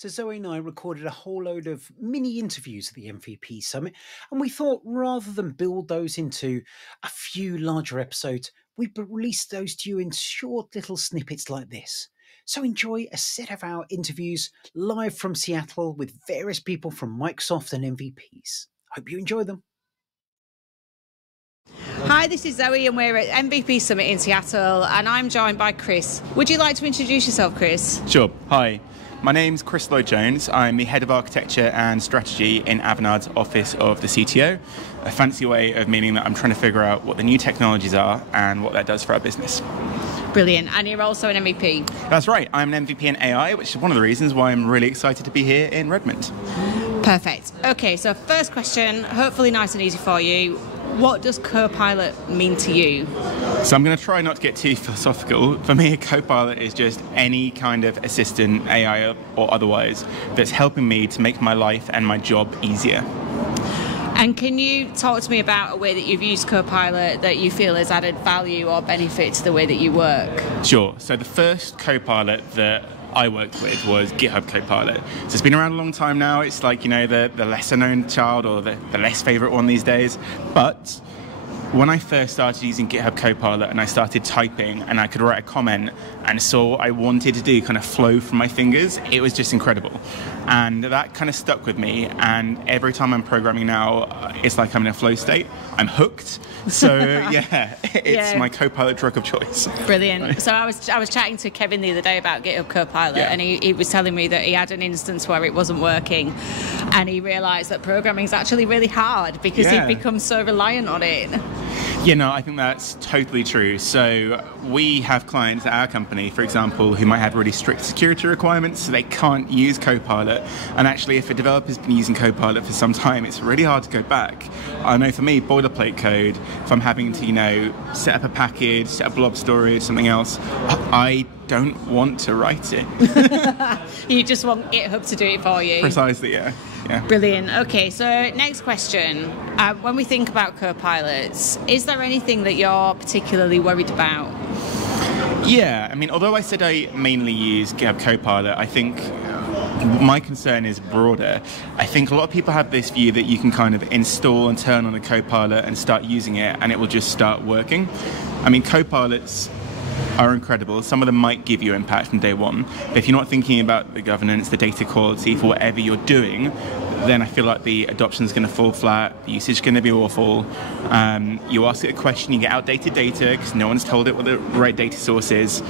So Zoe and I recorded a whole load of mini interviews at the MVP Summit, and we thought rather than build those into a few larger episodes, we'd release those to you in short little snippets like this. So enjoy a set of our interviews live from Seattle with various people from Microsoft and MVPs. Hope you enjoy them. Hi, this is Zoe and we're at MVP Summit in Seattle and I'm joined by Chris. Would you like to introduce yourself, Chris? Sure. Hi. My name's Chris Lloyd-Jones. I'm the Head of Architecture and Strategy in Avanad's Office of the CTO, a fancy way of meaning that I'm trying to figure out what the new technologies are and what that does for our business. Brilliant. And you're also an MVP. That's right. I'm an MVP in AI, which is one of the reasons why I'm really excited to be here in Redmond. Perfect. Okay, so first question, hopefully nice and easy for you. What does Copilot mean to you? So I'm going to try not to get too philosophical. For me, a Copilot is just any kind of assistant, AI or otherwise, that's helping me to make my life and my job easier. And can you talk to me about a way that you've used Copilot that you feel has added value or benefit to the way that you work? Sure. So the first Copilot that I worked with was GitHub Copilot. So it's been around a long time now. It's like, the lesser known child or the less favorite one these days. But when I first started using GitHub Copilot and I started typing and I could write a comment and saw what I wanted to do kind of flow from my fingers, it was just incredible. And that kind of stuck with me. And every time I'm programming now, it's like I'm in a flow state. I'm hooked. So it's my Copilot drug of choice. Brilliant. Right. So I was chatting to Kevin the other day about GitHub Copilot and he was telling me that he had an instance where it wasn't working and he realised that programming is actually really hard because he'd become so reliant on it. I think that's totally true. So we have clients at our company, for example, who might have really strict security requirements, so they can't use Copilot. And actually, if a developer's been using Copilot for some time, it's really hard to go back. I know for me, boilerplate code, if I'm having to, set up a package, set up a blob storage, something else, I don't want to write it. You just want GitHub to do it for you. Precisely, yeah. Brilliant. Okay, so next question. When we think about Copilots, is there anything that you're particularly worried about? Yeah, although I said I mainly use GitHub Copilot, I think my concern is broader. I think a lot of people have this view that you can kind of install and turn on a Copilot and start using it and it will just start working. Copilots are incredible. Some of them might give you impact from day one. But if you're not thinking about the governance, the data quality for whatever you're doing, then I feel like the adoption is going to fall flat, the usage is going to be awful. You ask it a question, you get outdated data because no one's told it what the right data source is.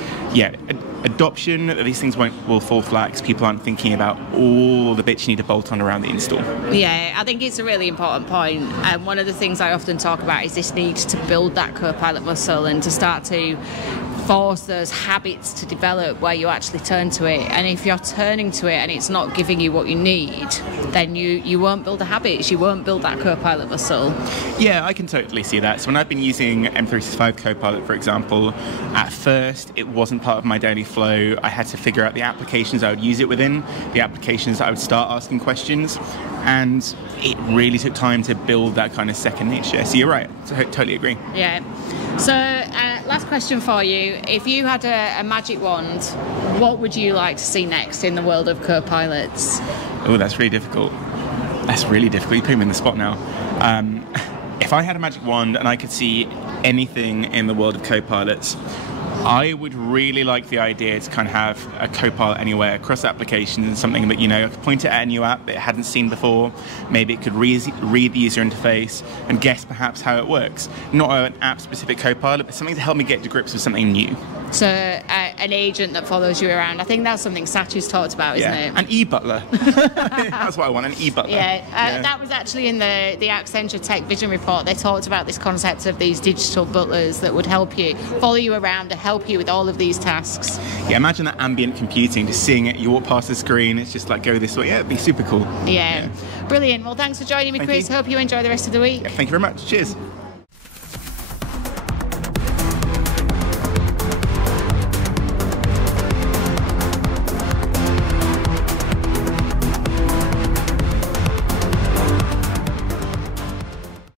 Adoption, these things will fall flat because people aren't thinking about all the bits you need to bolt on around the install. Yeah, I think it's a really important point. And one of the things I often talk about is this need to build that Copilot muscle and to start to force those habits to develop where you actually turn to it. And if you're turning to it and it's not giving you what you need, then you won't build the habits, you won't build that Copilot muscle. Yeah, I can totally see that. So when I've been using M365 Copilot, for example, at first it wasn't part of my daily flow. I had to figure out the applications I would use it within, the applications that I would start asking questions, and it really took time to build that kind of second nature. So you're right, totally agree. Yeah. So last question for you. If you had a magic wand, what would you like to see next in the world of Copilots? Oh, that's really difficult. You put me in the spot now. If I had a magic wand and I could see anything in the world of Copilots, I would really like the idea to kind of have a Copilot anywhere across applications and something that, I could point it at a new app that it hadn't seen before. Maybe it could read the user interface and guess perhaps how it works. Not an app-specific Copilot, but something to help me get to grips with something new. So an agent that follows you around. I think that's something Satch's talked about, isn't it? An e-butler. That's what I want, an e-butler. That was actually in the Accenture Tech Vision report. They talked about this concept of these digital butlers that would help you, follow you around to help you with all of these tasks. Yeah, imagine that ambient computing, just seeing it, you walk past the screen, it's just like, go this way. Yeah, it'd be super cool. Yeah. Brilliant. Well, thanks for joining me, Chris. Hope you enjoy the rest of the week. Yeah, thank you very much. Cheers.